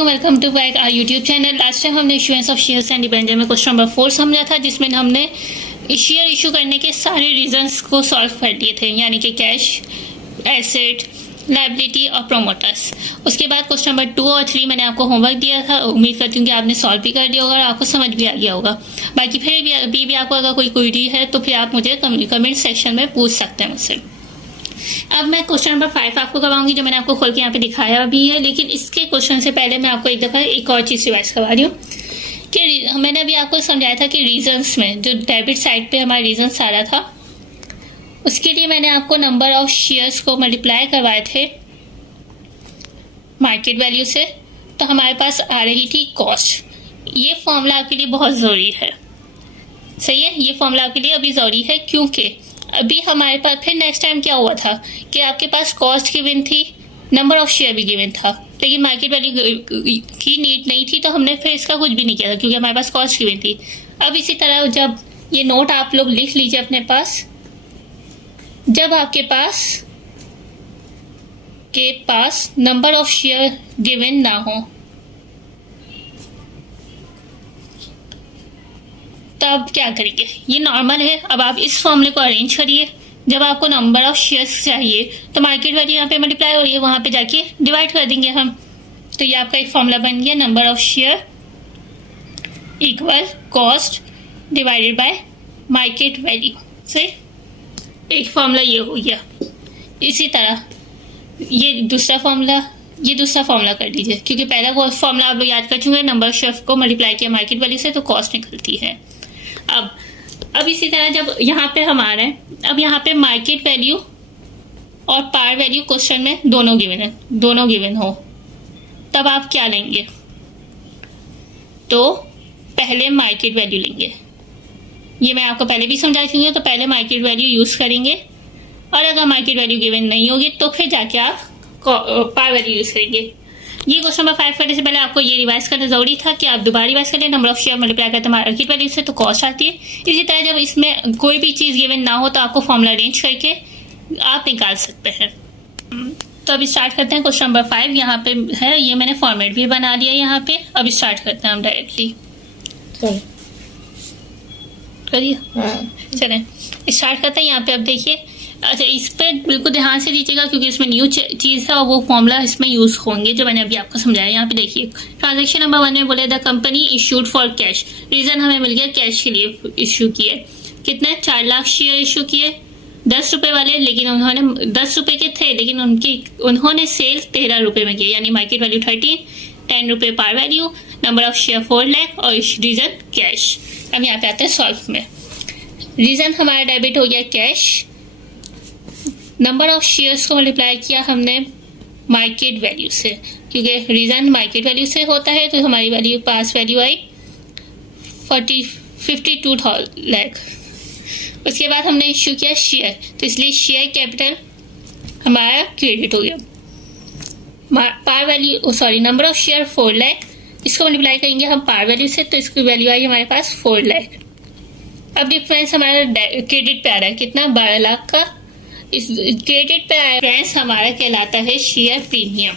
वालेकुम, welcome to back our YouTube channel. Last time हमने issuance of shares and debenture में question number 4 समझा था, जिसमें हमने शेयर इशू करने के सारे रीजंस को सॉल्व कर दिए थे, यानी कि कैश, एसेट, लायबिलिटी और प्रोमोटर्स। उसके बाद क्वेश्चन नंबर 2 और 3 मैंने आपको होमवर्क दिया था। उम्मीद करती हूँ कि आपने सॉल्व भी कर दिया होगा और आपको समझ भी आ गया होगा। बाकी फिर भी अभी भी आपको अगर कोई क्वेरी है तो फिर आप मुझे कमेंट सेक्शन में पूछ सकते हैं मुझसे। अब मैं क्वेश्चन नंबर 5 आपको करवाऊंगी, जो मैंने आपको खोल के यहाँ पे दिखाया भी है, लेकिन इसके क्वेश्चन से पहले मैं आपको एक दफ़ा एक और चीज़ रिवाइज करवा रही हूँ कि मैंने अभी आपको समझाया था कि रीजंस में जो डेबिट साइड पे हमारा रीजंस आ रहा था, उसके लिए मैंने आपको नंबर ऑफ शेयर्स को मल्टीप्लाई करवाए थे मार्केट वैल्यू से, तो हमारे पास आ रही थी कॉस्ट। ये फॉर्मूला आपके लिए बहुत ज़रूरी है, सही है। ये फॉर्मूला आपके लिए अभी ज़रूरी है क्योंकि अभी हमारे पास फिर नेक्स्ट टाइम क्या हुआ था कि आपके पास कॉस्ट गिवन थी, नंबर ऑफ शेयर भी गिवन था, लेकिन मार्केट वैल्यू की नीड नहीं थी, तो हमने फिर इसका कुछ भी नहीं किया था क्योंकि हमारे पास कॉस्ट गिवन थी। अब इसी तरह जब ये नोट आप लोग लिख लीजिए अपने पास, जब आपके पास नंबर ऑफ शेयर गिवन ना हो तब क्या करेंगे, ये नॉर्मल है। अब आप इस फॉर्मूले को अरेंज करिए। जब आपको नंबर ऑफ शेयर्स चाहिए तो मार्केट वैल्यू यहाँ पे मल्टीप्लाई हो रही है, वहाँ पे जाके डिवाइड कर देंगे हम। तो ये आपका एक फॉर्मूला बन गया, number of share equal cost divided by market value से। एक फॉर्मूला ये हो गया। इसी तरह ये दूसरा फॉर्मूला कर दीजिए, क्योंकि पहला फॉर्मूला आप लोग याद कर चुके हैं, नंबर ऑफ शेयर को मल्टीप्लाई किया मार्केट वैल्यू से तो कॉस्ट निकलती है। अब इसी तरह जब यहाँ पे हमारा है, अब यहाँ पे मार्केट वैल्यू और पार वैल्यू क्वेश्चन में दोनों गिवन हो, तब आप क्या लेंगे, तो पहले मार्केट वैल्यू लेंगे। ये मैं आपको पहले भी समझा चुकी हूँ, तो पहले मार्केट वैल्यू यूज करेंगे, और अगर मार्केट वैल्यू गिवन नहीं होगी तो फिर जाके आप पार वैल्यू यूज करेंगे। ये क्वेश्चन नंबर 5 करने से पहले आपको ये रिवाइज करना जरूरी था कि आप दोबारा रिवाइज करें। नंबर ऑफ शेयर मल्टीप्लाई करते हैं मार्केट वैल्यू से तो कॉस्ट आती है। इसी तरह जब इसमें कोई भी चीज़ गिवन ना हो तो आपको फॉर्मूला अरेंज करके आप निकाल सकते हैं। तो अभी स्टार्ट करते हैं। क्वेश्चन नंबर 5 यहाँ पे है, ये मैंने फॉर्मेट भी बना लिया यहाँ पे। अभी स्टार्ट करते हैं हम डायरेक्टली, करिए। चलें स्टार्ट करते हैं। यहाँ पे अब देखिए, अच्छा इस पर बिल्कुल ध्यान से दीजिएगा क्योंकि इसमें न्यू चीज़ है और वो फॉर्मूला इसमें यूज़ होंगे जो मैंने अभी आपको समझाया। यहाँ पे देखिए, ट्रांजैक्शन नंबर 1 में बोले the company issued for cash. Reason हमें मिल गया कैश के लिए इशू किए। कितने 4 लाख शेयर इशू किए, 10 रुपये वाले, लेकिन उन्होंने 10 रुपये के थे, लेकिन उन्होंने सेल 13 रुपये में किया, यानी मार्केट वैल्यू 13, 10 रुपये par value, number of share 4 lakh और रीज़न कैश। अब यहाँ पे आते हैं सॉल्व में। रीज़न हमारा डेबिट हो गया कैश, नंबर ऑफ शेयर्स को मल्टीप्लाई किया हमने मार्केट वैल्यू से, क्योंकि रीज़न मार्केट वैल्यू से होता है, तो हमारी वैल्यू पास वैल्यू आई 52 लाख। उसके बाद हमने इशू किया शेयर, तो इसलिए शेयर कैपिटल हमारा क्रेडिट हो गया। Par value number of share 4 lakh, इसको मल्टीप्लाई करेंगे हम पार वैल्यू से, तो इसकी वैल्यू आई हमारे पास 4 लाख। अब डिफरेंस हमारा क्रेडिट पे आ रहा है, कितना 12 लाख का। इस क्रेडिट पे डिफरेंस हमारा कहलाता है शेयर प्रीमियम।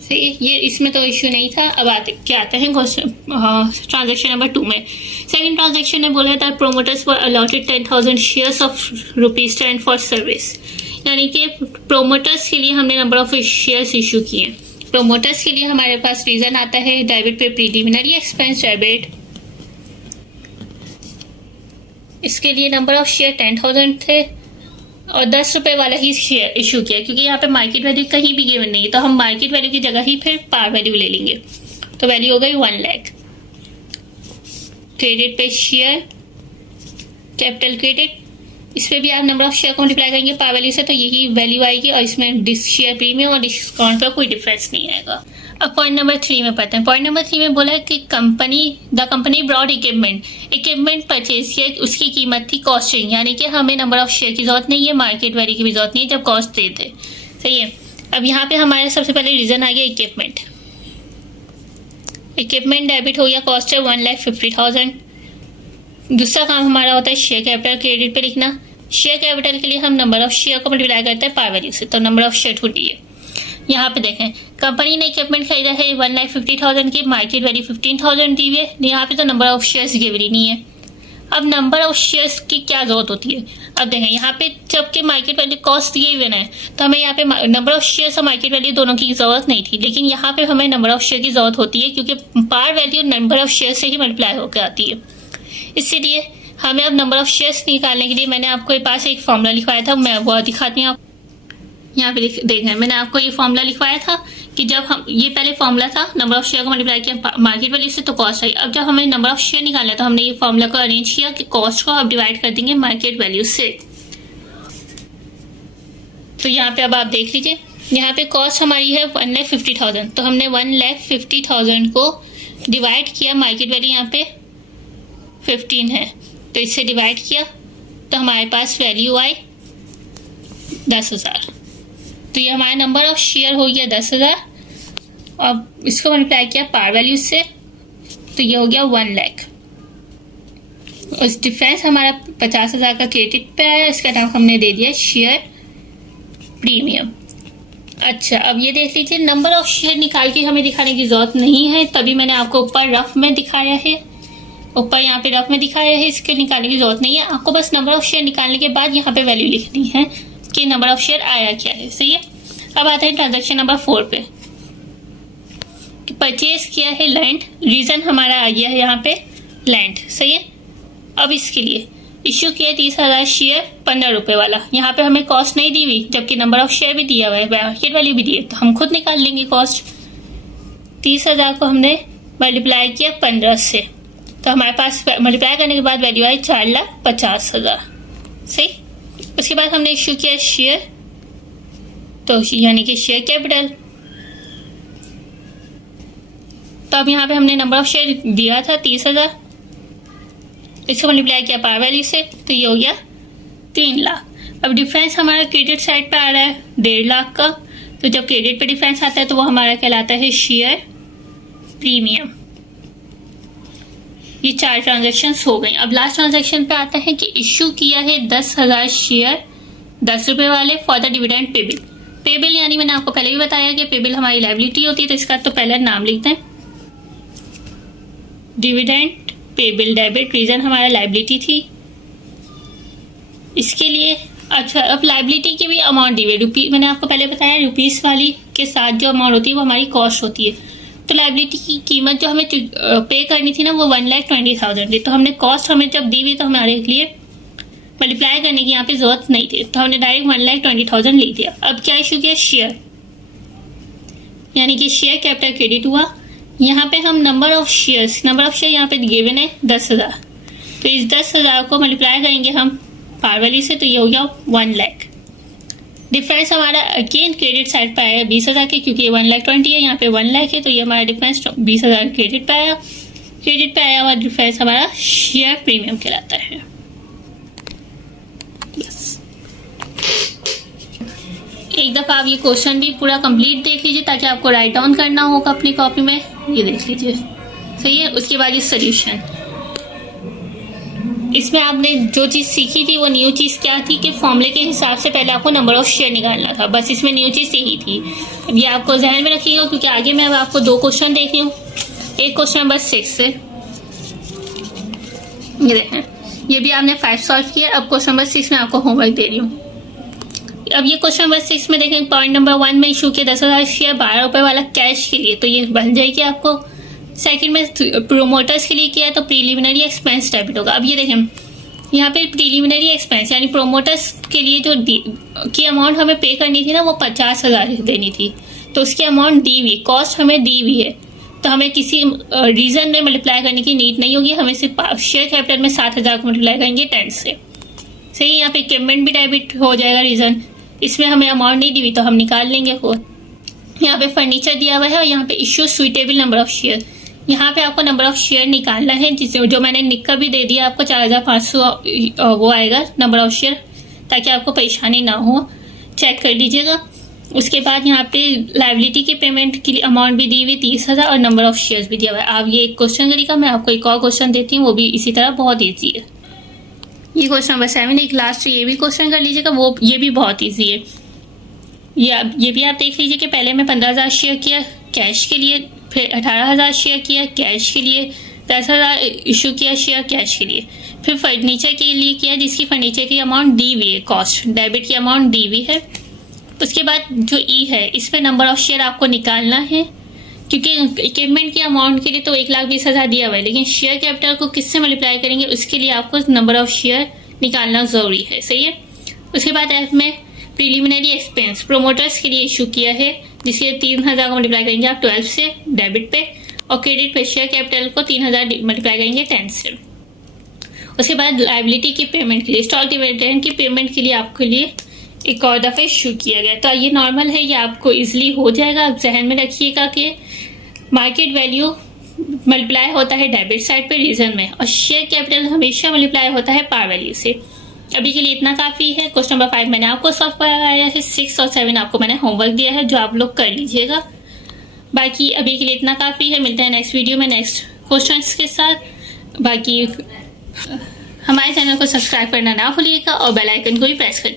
सही, ये इसमें तो इश्यू नहीं था। अब क्या आते हैं ट्रांजैक्शन नंबर 2 में। सेकंड ट्रांजैक्शन में बोला था promoters for allotted 10,000 shares of ₹10 for service, यानी कि प्रोमोटर्स के लिए हमने नंबर ऑफ शेयर्स इशू किए। प्रोमोटर्स के लिए हमारे पास रीजन आता है डेबिट पे प्रीलिमिनरी एक्सपेंस डेबिट। इसके लिए नंबर ऑफ शेयर 10,000 थे और 10 रुपये वाला ही शेयर इशू किया, क्योंकि यहाँ पे मार्केट वैल्यू कहीं भी गिवन नहीं है, तो हम मार्केट वैल्यू की जगह ही फिर पार वैल्यू ले लेंगे, तो वैल्यू हो गई 1 लाख। क्रेडिट पे शेयर कैपिटल क्रेडिट, इस पर भी आप नंबर ऑफ शेयर को मल्टीप्लाई करेंगे पार वैल्यू से, तो यही वैल्यू आएगी, और इसमें शेयर प्रीमियम और डिस्काउंट का कोई डिफरेंस नहीं आएगा। अब पॉइंट नंबर 3 में पढ़ते हैं। पॉइंट नंबर 3 में बोला है कि the company broad equipment purchase किया, उसकी कीमत थी कॉस्टिंग, यानी कि हमें नंबर ऑफ शेयर की जरूरत नहीं है, मार्केट वैल्यू की भी जरूरत नहीं है जब कॉस्ट देते। सही है। अब यहाँ पे हमारे सबसे पहले रीजन आ गया इक्विपमेंट डेबिट हो गया, कॉस्ट है 1,50,000। दूसरा काम हमारा होता है शेयर कैपिटल क्रेडिट पे लिखना। शेयर कैपिटल के लिए हम नंबर ऑफ शेयर को मल्टीप्लाई करते हैं पार वैल्यू से, तो नंबर ऑफ शेयर 20 है। यहाँ पे देखें कंपनी ने इक्विपमेंट खरीदा है 1,50,000 की, मार्केट वैल्यू 15,000 दी हुई है। यहाँ पे तो नंबर ऑफ शेयर्स गिवन ही नहीं है। अब नंबर ऑफ शेयर्स की क्या जरूरत होती है? अब देखें यहाँ पे जबकि मार्केट वैल्यू कॉस्ट दिए हुए है तो हमें यहाँ पे नंबर ऑफ शेयर्स और मार्केट वैल्यू दोनों की जरूरत नहीं थी, लेकिन यहाँ पे हमें नंबर ऑफ शेयर की जरूरत होती है क्योंकि par value number of share से ही मल्टीप्लाई होकर आती है। इसीलिए हमें अब नंबर ऑफ शेयर्स निकालने के लिए मैंने आपको पास एक फॉर्मूला लिखवाया था, मैं वो दिखाती हूँ। यहाँ पे देखें मैंने आपको ये फॉर्मूला लिखवाया था कि जब हम ये पहले फॉर्मूला था नंबर ऑफ शेयर को मल्टीप्लाई किया मार्केट वैल्यू से तो कॉस्ट आई। अब जब हमें नंबर ऑफ शेयर निकालना है तो हमने ये फॉर्मूला को अरेंज किया कि कॉस्ट को आप डिवाइड कर देंगे मार्केट वैल्यू से। तो यहाँ पे अब आप देख लीजिए, यहाँ पे कॉस्ट हमारी है 1,50,000, तो हमने 1,50,000 को डिवाइड किया, मार्केट वैल्यू यहाँ पे 15 है तो इससे डिवाइड किया तो हमारे पास वैल्यू आई 10,000। तो ये हमारा नंबर ऑफ शेयर हो गया 10,000। अब इसको मल्टीप्लाई किया पार वैल्यू से तो ये हो गया 1 लाख। उस डिफरेंस हमारा 50,000 का क्रेडिट पे आया, इसका नाम हमने दे दिया शेयर प्रीमियम। अच्छा अब ये देख लीजिए नंबर ऑफ शेयर निकाल के हमें दिखाने की जरूरत नहीं है, तभी मैंने आपको ऊपर रफ में दिखाया है, ऊपर यहाँ पे रफ में दिखाया है, इसके निकालने की जरूरत नहीं है। आपको बस नंबर ऑफ शेयर निकालने के बाद यहाँ पे वैल्यू लिखनी है कि नंबर ऑफ शेयर आया क्या है। सही है। अब आते हैं ट्रांजैक्शन नंबर 4 पे कि परचेज किया है लैंड, रीजन हमारा आ गया है यहाँ पे लैंड। सही है। अब इसके लिए इश्यू किया 30,000 शेयर 15 रुपए वाला, यहाँ पे हमें कॉस्ट नहीं दी हुई जबकि नंबर ऑफ शेयर भी दिया हुआ है, मार्केट वैल्यू भी दी है, तो हम खुद निकाल लेंगे कॉस्ट। 30,000 को हमने मल्टीप्लाई किया 15 से तो हमारे पास मल्टीप्लाई करने के बाद वैल्यू आई 4,50,000। सही। उसके बाद हमने इश्यू किया शेयर, तो यानी कि शेयर कैपिटल। तो अब यहाँ पे हमने नंबर ऑफ शेयर दिया था 30,000, इसको मल्टीप्लाई किया पार वैल्यू से तो ये हो गया 3 लाख। अब डिफरेंस हमारा क्रेडिट साइड पे आ रहा है 1.5 लाख का, तो जब क्रेडिट पे डिफरेंस आता है तो वो हमारा कहलाता है शेयर प्रीमियम। ये 4 ट्रांजैक्शंस हो गई। अब लास्ट ट्रांजैक्शन पे आता है कि इश्यू किया है 10,000 शेयर 10 रुपए वाले for the dividend payable. Payable यानी मैंने आपको पहले भी बताया कि पेबिल हमारी लायबिलिटी होती है, तो इसका तो पहले नाम लिखते हैं डिविडेंड पेबिल डेबिट, रीजन हमारा लायबिलिटी थी इसके लिए। अच्छा अब लायबिलिटी की भी अमाउंट दी हुई, मैंने आपको पहले बताया रुपीस वाली के साथ जो अमाउंट होती है वो हमारी कॉस्ट होती है। तो लायबिलिटी की कीमत जो हमें पे करनी थी ना वो 1,20,000 थी, तो हमने कॉस्ट हमें जब दी हुई तो हमारे लिए मल्टीप्लाई करने की यहाँ पे जरूरत नहीं थी, तो हमने डायरेक्ट 1,20,000 लिख दिया। अब क्या इशू किया शेयर, यानी कि शेयर कैपिटल क्रेडिट हुआ। यहाँ पे हम नंबर ऑफ शेयर यहाँ पे गिवन है 10,000, तो इस 10,000 को मल्टीप्लाई करेंगे हम पार वैल्यू से तो ये हो गया 1 लाख। डिफरेंस हमारा अगेन क्रेडिट साइड पे आया 20,000 के, क्योंकि 1,20,000 है, यहाँ पे 1 लाख है, तो ये हमारा डिफरेंस 20,000 क्रेडिट पे आया। क्रेडिट पे आया हुआ डिफरेंस हमारा शेयर प्रीमियम कहलाता है। बस एक दफा आप ये क्वेश्चन भी पूरा कंप्लीट देख लीजिए ताकि आपको राइट डाउन करना होगा अपनी कॉपी में, ये देख लीजिए। सही है। उसके बाद ये सोल्यूशन, इसमें आपने जो चीज़ सीखी थी वो न्यू चीज़ क्या थी कि फॉर्मूले के हिसाब से पहले आपको नंबर ऑफ शेयर निकालना था, बस इसमें न्यू चीज़ यही थी। अब ये आपको जहन में रखिएगा क्योंकि आगे मैं अब आपको 2 क्वेश्चन देख रही हूँ। एक क्वेश्चन नंबर 6 से ये देखें, ये भी आपने 5 सॉल्व किया। अब क्वेश्चन नंबर 6 में आपको होमवर्क दे रही हूँ। अब ये क्वेश्चन नंबर 6 में देखें पॉइंट नंबर 1 में इशू किया 10,000 शेयर 12 रुपए वाला कैश के लिए, तो ये बन जाएगी आपको। सेकंड में प्रोमोटर्स के लिए किया तो प्रीलिमिनरी एक्सपेंस डेबिट होगा। अब ये देखें यहाँ पे प्रीलिमिनरी एक्सपेंस यानी प्रोमोटर्स के लिए जो की अमाउंट हमें पे करनी थी ना वो 50,000 देनी थी, तो उसकी अमाउंट दी हुई, कॉस्ट हमें दी हुई है, तो हमें किसी रीजन में मल्टीप्लाई करने की नीड नहीं होगी। हमें सिर्फ शेयर कैपिटल में 7,000 को मल्टीप्लाई करेंगे 10 से। सही। यहाँ पे इक्विपमेंट भी डेबिट हो जाएगा रीजन, इसमें हमें अमाउंट नहीं दी हुई तो हम निकाल लेंगे खुद। यहाँ पे फर्नीचर दिया हुआ है और यहाँ पे issue suitable number of share, यहाँ पे आपको नंबर ऑफ शेयर निकालना है, जिसे जो मैंने निक्का भी दे दिया आपको 4,500 वो आएगा नंबर ऑफ शेयर, ताकि आपको परेशानी ना हो, चेक कर लीजिएगा। उसके बाद यहाँ पे लायबिलिटी के पेमेंट के लिए अमाउंट भी दी हुई 30,000 और नंबर ऑफ शेयर्स भी दिया हुआ है। आप ये एक क्वेश्चन करिएगा, मैं आपको एक और क्वेश्चन देती हूँ वो भी इसी तरह बहुत ईजी है। ये क्वेश्चन नंबर 7 एक लास्ट ये भी क्वेश्चन कर लीजिएगा, वो ये भी बहुत ईजी है। ये भी आप देख लीजिए कि पहले मैं 15,000 शेयर किया कैश के लिए, फिर 18,000 शेयर किया कैश के लिए, 10,000 इशू किया शेयर कैश के लिए, फिर फर्नीचर के लिए किया जिसकी फर्नीचर की अमाउंट दी हुई है, कॉस्ट डेबिट की अमाउंट दी हुई है। उसके बाद जो ई है इस पर नंबर ऑफ शेयर आपको निकालना है, क्योंकि इक्विपमेंट की अमाउंट के लिए तो 1,20,000 दिया हुआ है, लेकिन शेयर कैपिटल को किससे मल्टीप्लाई करेंगे उसके लिए आपको नंबर ऑफ शेयर निकालना ज़रूरी है, सही है। उसके बाद एफ में प्रीलिमिनरी एक्सपेंस प्रोमोटर्स के लिए इशू किया है, जिसके 3,000 को मल्टीप्लाई करेंगे आप 12 से डेबिट पे, और क्रेडिट पे शेयर कैपिटल को 3,000 मल्टीप्लाई करेंगे 10 से। उसके बाद लाइबिलिटी की पेमेंट के लिए, स्टॉक डिविडेंड की पेमेंट के लिए आपके लिए एक और दफ़ा इशू किया गया। तो ये नॉर्मल है, ये आपको इजीली हो जाएगा। आप जहन में रखिएगा कि मार्केट वैल्यू मल्टीप्लाई होता है डेबिट साइड पे रीजन में, और शेयर कैपिटल हमेशा मल्टीप्लाई होता है पार वैल्यू से। अभी के लिए इतना काफ़ी है। क्वेश्चन नंबर 5 मैंने आपको सॉल्व कराया है, 6 और 7 आपको मैंने होमवर्क दिया है जो आप लोग कर लीजिएगा। बाकी अभी के लिए इतना काफ़ी है। मिलते हैं नेक्स्ट वीडियो में नेक्स्ट क्वेश्चंस के साथ। बाकी हमारे चैनल को सब्सक्राइब करना ना भूलिएगा और बेल आइकन को भी प्रेस कर